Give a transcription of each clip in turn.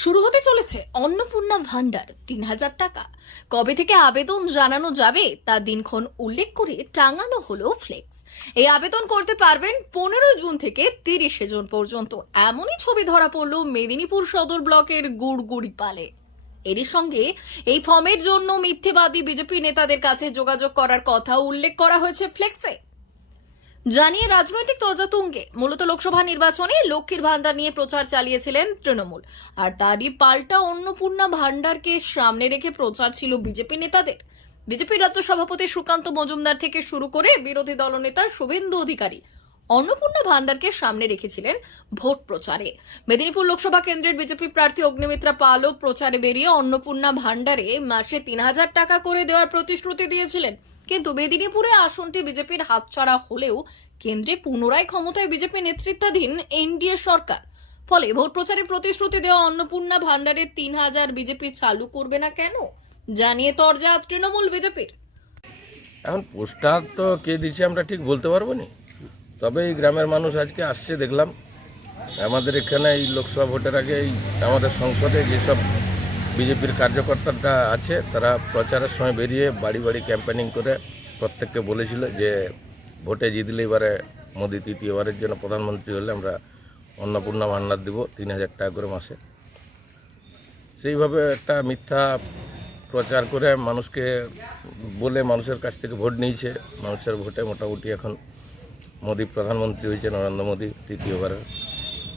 শুরু হতে চলেছে অন্নপূর্ণা ভান্ডার ৩,০০০ টাকা। কবে থেকে আবেদন জানানো যাবে তা দিনক্ষণ উল্লেখ করে টাঙানো হলো ফ্লেক্স। এই আবেদন করতে পারবেন ১৫ জুন থেকে ৩০ জুন পর্যন্ত। এমনই ছবি ধরা পড়ল মেদিনীপুর সদর ব্লকের গুড়গুড়িপালে। এরই সঙ্গে এই ফর্মের জন্য মিথ্যেবাদী বিজেপি নেতাদের কাছে যোগাযোগ করার কথা উল্লেখ করা হয়েছে ফ্লেক্সে। জানিয়ে রাজনৈতিক তরজা তুঙ্গে মূলত লোকসভা নির্বাচনে লক্ষ্মীর ভান্ডার নিয়ে প্রচার চালিয়েছিলেন তৃণমূল, আর তারই পাল্টা অন্নপূর্ণা ভান্ডারকে সামনে রেখে প্রচার ছিল বিজেপি নেতাদের। বিজেপি রাজ্য সভাপতি সুকান্ত মজুমদার থেকে শুরু করে বিরোধী দলনেতা শুভেন্দু অধিকারী অন্নপূর্ণা ভান্ডারকে সামনে রেখেছিলেন ভোট প্রচারে। মেদিনীপুর লোকসভা কেন্দ্রের বিজেপি প্রার্থী অগ্নিমিত্রা পালও প্রচারে বেরিয়ে অন্নপূর্ণা ভান্ডারে মাসে ৩,০০০ টাকা করে দেওয়ার প্রতিশ্রুতি দিয়েছিলেন। কিন্তু মেদিনীপুরে আসনটি বিজেপির হাতছাড়া হলেও কেন্দ্রে পুনরায় ক্ষমতায় বিজেপি নেতৃত্বাধীন এনডিএ সরকার। ফলে ভোট প্রচারে প্রতিশ্রুতি দেওয়া অন্নপূর্ণা ভান্ডারে ৩,০০০ বিজেপি চালু করবে না কেন, জানিয়ে তরজা তৃণমূল বিজেপির। এখন পোস্টার তো কে দিচ্ছে আমরা ঠিক বলতে পারবো না, তবে এই গ্রামের মানুষ আজকে আসছে দেখলাম। আমাদের এখানে এই লোকসভা ভোটের আগে এই আমাদের সংসদে যেসব বিজেপির কার্যকর্তারা আছে তারা প্রচারের সময় বেরিয়ে বাড়ি বাড়ি ক্যাম্পেনিং করে প্রত্যেককে বলেছিল যে ভোটে জিতলে এবারে মোদি তৃতীয়বারের জন্য প্রধানমন্ত্রী হলে আমরা অন্নপূর্ণা ভান্ডার দিব ৩,০০০ টাকা করে মাসে। সেইভাবে একটা মিথ্যা প্রচার করে মানুষকে বলে মানুষের কাছ থেকে ভোট নিয়েছে। মানুষের ভোটে মোটামুটি এখন মোদি প্রধানমন্ত্রী হয়েছে, নরেন্দ্র মোদি তৃতীয়বারের।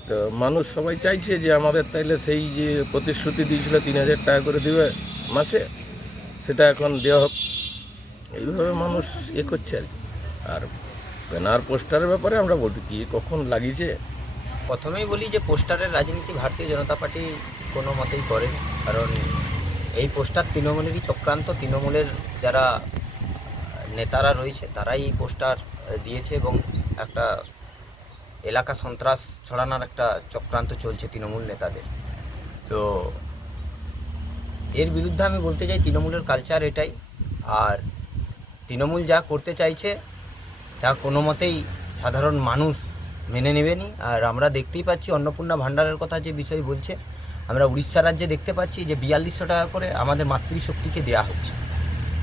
তো মানুষ সবাই চাইছে যে আমাদের তাইলে সেই যে প্রতিশ্রুতি দিয়েছিল ৩,০০০ টাকা করে দেবে মাসে, সেটা এখন দেওয়া হোক। এইভাবে মানুষ করছে আর কি। আর ব্যানার পোস্টারের ব্যাপারে আমরা বলতে কি কখন লাগিয়েছে। প্রথমেই বলি যে পোস্টারের রাজনীতি ভারতীয় জনতা পার্টি কোনো মতেই করেনি, কারণ এই পোস্টার তৃণমূলেরই চক্রান্ত। তৃণমূলের যারা নেতারা রয়েছে তারাই এই পোস্টার দিয়েছে এবং একটা এলাকা সন্ত্রাস ছড়ানোর একটা চক্রান্ত চলছে তৃণমূল নেতাদের। তো এর বিরুদ্ধে আমি বলতে চাই তৃণমূলের কালচার এটাই, আর তৃণমূল যা করতে চাইছে তা কোনো মতেই সাধারণ মানুষ মেনে নেবেনি। আর আমরা দেখতেই পাচ্ছি অন্নপূর্ণা ভান্ডারের কথা যে বিষয় বলছে, আমরা উড়িষ্যা রাজ্যে দেখতে পাচ্ছি যে ৪২০০ টাকা করে আমাদের মাতৃশক্তিকে দেয়া হচ্ছে।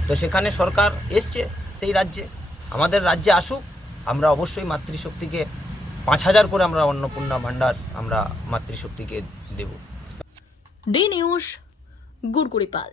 তো সেখানে সরকার এসছে সেই রাজ্যে, আমাদের রাজ্যে আসুক, আমরা অবশ্যই মাতৃশক্তিকে ৫,০০০ করে আমরা অন্নপূর্ণা ভান্ডার আমরা মাতৃশক্তিকে দেব। D news, Gurguripal.